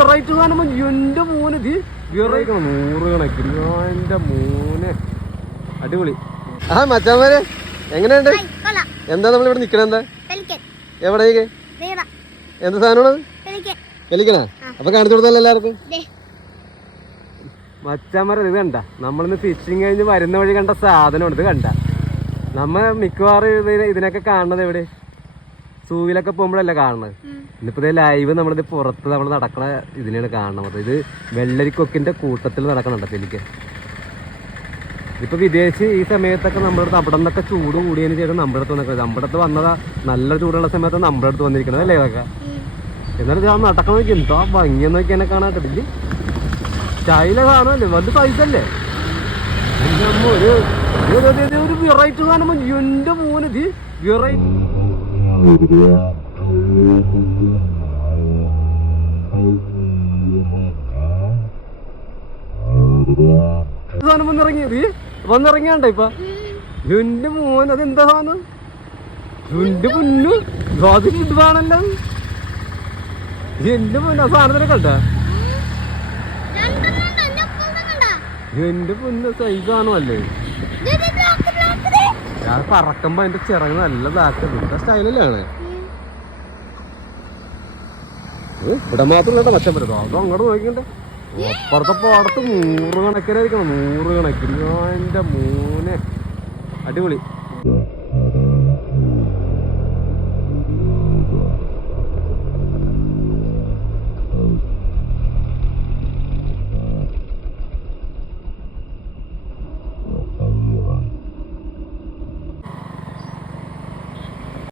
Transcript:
Variety സാധനം എന്റെ മോന് ഇത് വെറൈറ്റി 100 കണക്കിന് എന്റെ മോനെ അടിപൊളി. ആ മച്ചാമാരെ എങ്ങനെയുണ്ട്? എന്താ നമ്മൾ ഇവിടെ നിക്കണ? എന്താ എവിടെ എന്ത് സാധനമാണത്? പെലിക്കനാ? അപ്പൊ കാണിച്ചു കൊടുത്തല്ലോ എല്ലാവർക്കും. മച്ചാമാരെ ഇത് കണ്ട, നമ്മളിന്ന് ഫിഷിങ് കഴിഞ്ഞ് വരുന്ന വഴി കണ്ട സാധനമാണ് ഇത്. കണ്ട നമ്മ മിക്കവാറും ഇതിനൊക്കെ കാണുന്നത് എവിടെ? സൂവിലൊക്കെ പോകുമ്പോഴല്ലേ കാണുന്നത്. ഇന്നിപ്പോ ലൈവ് നമ്മളിത് പുറത്ത് നമ്മൾ നടക്കണ ഇതിനാണ് കാണുന്നത്. ഇത് വെള്ളരിക്കൊക്കിന്റെ കൂട്ടത്തിൽ നടക്കണുണ്ട് പെലിക്കൻ. ഇപ്പൊ വിദേശി ഈ സമയത്തൊക്കെ നമ്മുടെ അടുത്ത് അവിടെ നിന്നൊക്കെ ചൂട് കൂടിയതിന് ശേഷം നമ്മുടെ അടുത്ത് വന്നിരിക്കുന്നത്. നമ്മുടെ അടുത്ത് വന്നതാ നല്ല ചൂടുള്ള സമയത്ത് നമ്മുടെ അടുത്ത് വന്നിരിക്കുന്നത് അല്ലേ ഇതൊക്കെ. എന്നിട്ട് ഞാൻ നടക്കണ നോക്കി എന്തോ ഭംഗിയെന്ന് നോക്കി എന്നെ കാണാട്ടില്ല. ചൈല കാണുമല്ലേ, വലിയ പൈസ അല്ലേ. ഒരു വെറൈറ്റി സാധനം എന്റെ മോന് ഇത് വെറൈറ്റി സാധനം വന്നിറങ്ങിയാണ്ട ഇപ്പൊ എന്റെ മോൻ. അതെന്താ സാധനം? എന്റെ പൊന്നു ഇതാണല്ലോ എന്റെ മോൻ. ആ സാധനത്തിനെ കണ്ട എന്റെ പൊന്നു സൈസാണല്ലേ. ഞാൻ പറക്കുമ്പോ അതിന്റെ ചിറങ്ങ് നല്ല ഇതാക്കുന്നത് സ്റ്റൈലല്ലേ ആണ്. ഇവിടെ മാത്രമല്ല മറ്റം പറ്റും. അതോ അങ്ങോട്ട് നോക്കിക്കണ്ടേ അപ്പുറത്തെ പാടത്ത് 100 കണക്കിനായിരിക്കണം. 100 കണക്കിന് എന്റെ മോനെ അടിപൊളി.